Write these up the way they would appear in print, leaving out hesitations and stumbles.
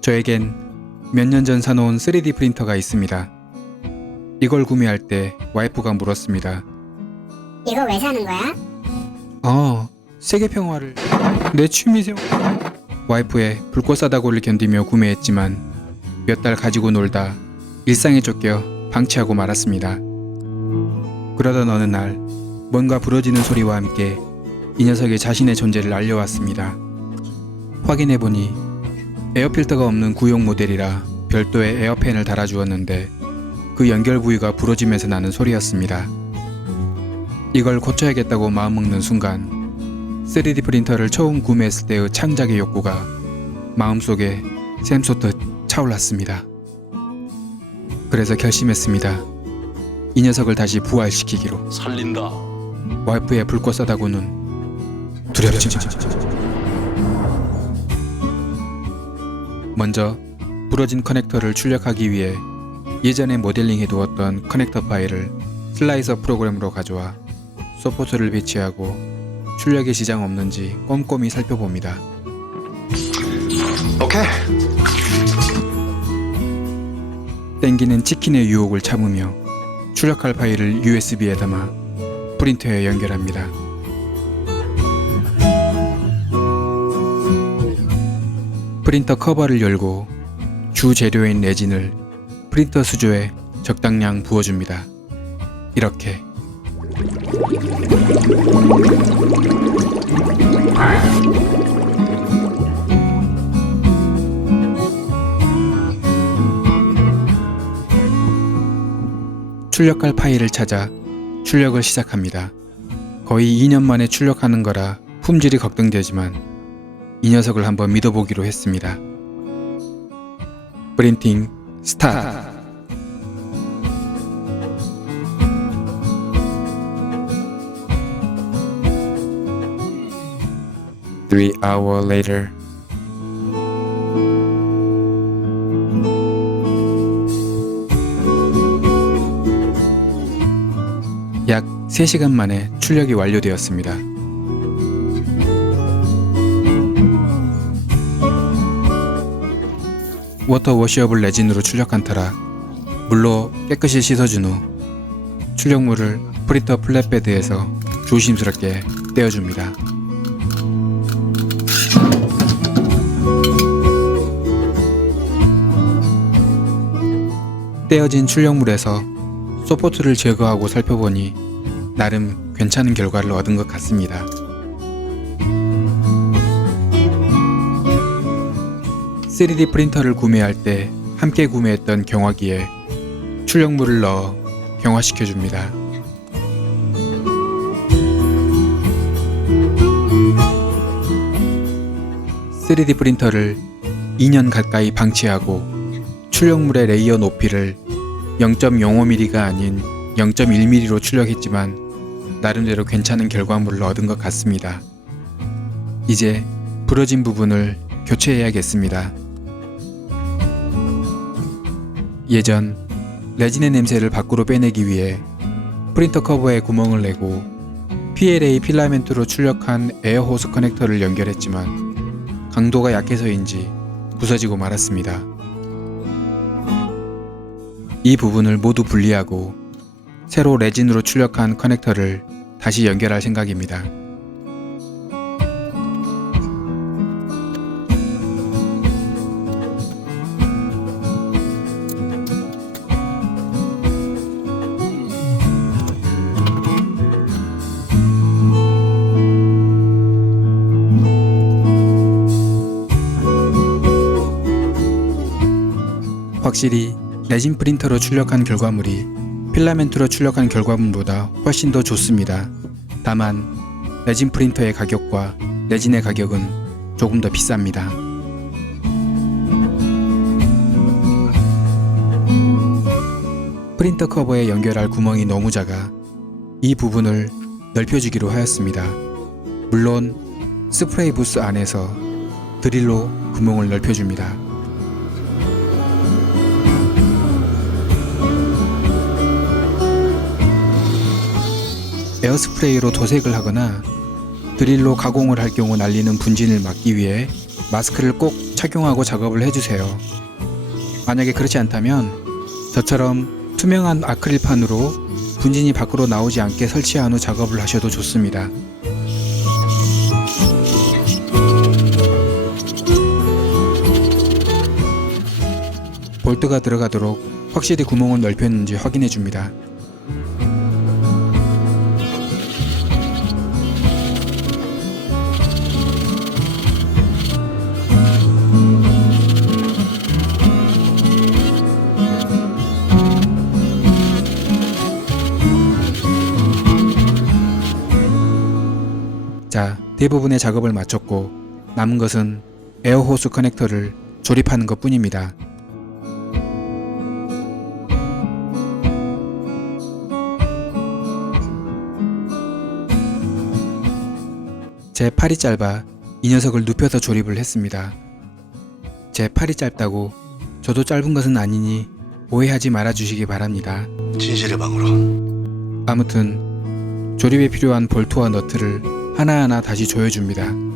저에겐 몇 년 전 사놓은 3D 프린터가 있습니다. 이걸 구매할 때 와이프가 물었습니다. 이거 왜 사는 거야? 세계 평화를 내 취미생활. 와이프의 불꽃 사다구를 견디며 구매했지만 몇 달 가지고 놀다 일상에 쫓겨 방치하고 말았습니다. 그러던 어느 날 뭔가 부러지는 소리와 함께 이 녀석이 자신의 존재를 알려왔습니다. 확인해보니 에어필터가 없는 구형 모델이라 별도의 에어팬을 달아주었는데 그 연결 부위가 부러지면서 나는 소리였습니다. 이걸 고쳐야겠다고 마음먹는 순간 3D 프린터를 처음 구매했을 때의 창작의 욕구가 마음속에 샘솟듯 차올랐습니다. 그래서 결심했습니다. 이 녀석을 다시 부활시키기로. 살린다. 와이프의 불꽃 사다구는 두렵지. 먼저 부러진 커넥터를 출력하기 위해 예전에 모델링해 두었던 커넥터 파일을 슬라이서 프로그램으로 가져와 소포트를 배치하고 출력에 지장 없는지 꼼꼼히 살펴봅니다. 오케이. 땡기는 치킨의 유혹을 참으며 출력할 파일을 USB에 담아 프린터에 연결합니다. 프린터 커버를 열고 주 재료인 레진을 프린터 수조에 적당량 부어줍니다. 이렇게 출력할 파일을 찾아 출력을 시작합니다. 거의 2년 만에 출력하는 거라 품질이 걱정되지만 이 녀석을 한번 믿어보기로 했습니다. 프린팅 스타트! 3 hours later. 약 3시간 만에 출력이 완료되었습니다. 워터 워시어블 레진으로 출력한 터라 물로 깨끗이 씻어준 후 출력물을 프린터 플랫베드에서 조심스럽게 떼어줍니다. 떼어진 출력물에서 소포트를 제거하고 살펴보니 나름 괜찮은 결과를 얻은 것 같습니다. (3D) 프린터를 구매할 때 함께 구매했던 경화기에 출력물을 넣어 경화시켜줍니다. (3D) 프린터를 2년 가까이 방치하고 출력물의 레이어 높이를 0.05mm가 아닌 0.1mm로 출력했지만 나름대로 괜찮은 결과물을 얻은 것 같습니다. 이제 부러진 부분을 교체해야겠습니다. 예전 레진의 냄새를 밖으로 빼내기 위해 프린터 커버에 구멍을 내고 PLA 필라멘트로 출력한 에어호스 커넥터를 연결했지만 강도가 약해서인지 부서지고 말았습니다. 이 부분을 모두 분리하고 새로 레진으로 출력한 커넥터를 다시 연결할 생각입니다. 확실히 레진 프린터로 출력한 결과물이 필라멘트로 출력한 결과물보다 훨씬 더 좋습니다. 다만 레진 프린터의 가격과 레진의 가격은 조금 더 비쌉니다. 프린터 커버에 연결할 구멍이 너무 작아 이 부분을 넓혀주기로 하였습니다. 물론 스프레이 부스 안에서 드릴로 구멍을 넓혀줍니다. 에어스프레이로 도색을 하거나 드릴로 가공을 할 경우 날리는 분진을 막기 위해 마스크를 꼭 착용하고 작업을 해주세요. 만약에 그렇지 않다면 저처럼 투명한 아크릴판으로 분진이 밖으로 나오지 않게 설치한 후 작업을 하셔도 좋습니다. 볼트가 들어가도록 확실히 구멍을 넓혔는지 확인해 줍니다. 자, 대부분의 작업을 마쳤고 남은 것은 에어호스 커넥터를 조립하는 것 뿐입니다. 제 팔이 짧아 이 녀석을 눕혀서 조립을 했습니다. 제 팔이 짧다고 저도 짧은 것은 아니니 오해하지 말아주시기 바랍니다. 진실의 방으로. 아무튼 조립에 필요한 볼트와 너트를 하나하나 다시 조여줍니다.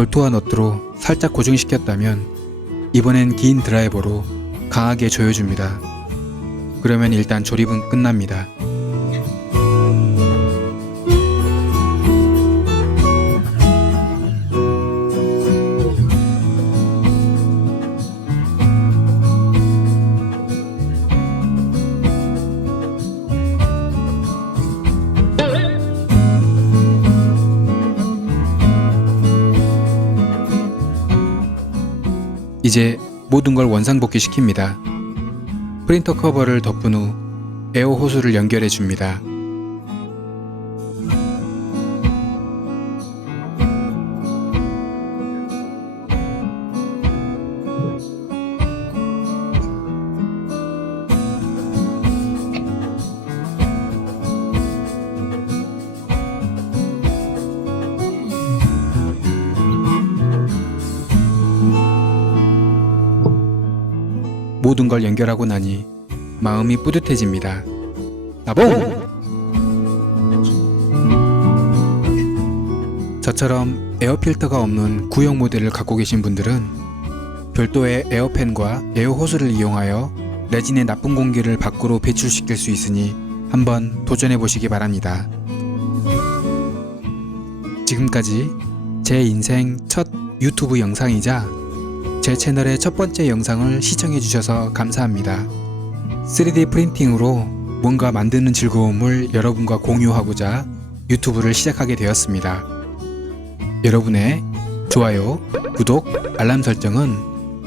볼트와 너트로 살짝 고정시켰다면 이번엔 긴 드라이버로 강하게 조여줍니다. 그러면 일단 조립은 끝납니다. 이제 모든 걸 원상복귀 시킵니다. 프린터 커버를 덮은 후 에어 호스를 연결해 줍니다. 모든 걸 연결하고 나니 마음이 뿌듯해집니다. 나봉! 저처럼 에어필터가 없는 구형 모델을 갖고 계신 분들은 별도의 에어팬과 에어호스를 이용하여 레진의 나쁜 공기를 밖으로 배출시킬 수 있으니 한번 도전해 보시기 바랍니다. 지금까지 제 인생 첫 유튜브 영상이자 제 채널의 첫 번째 영상을 시청해 주셔서 감사합니다. 3D 프린팅으로 뭔가 만드는 즐거움을 여러분과 공유하고자 유튜브를 시작하게 되었습니다. 여러분의 좋아요, 구독, 알람 설정은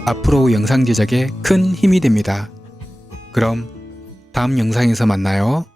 앞으로 영상 제작에 큰 힘이 됩니다. 그럼 다음 영상에서 만나요.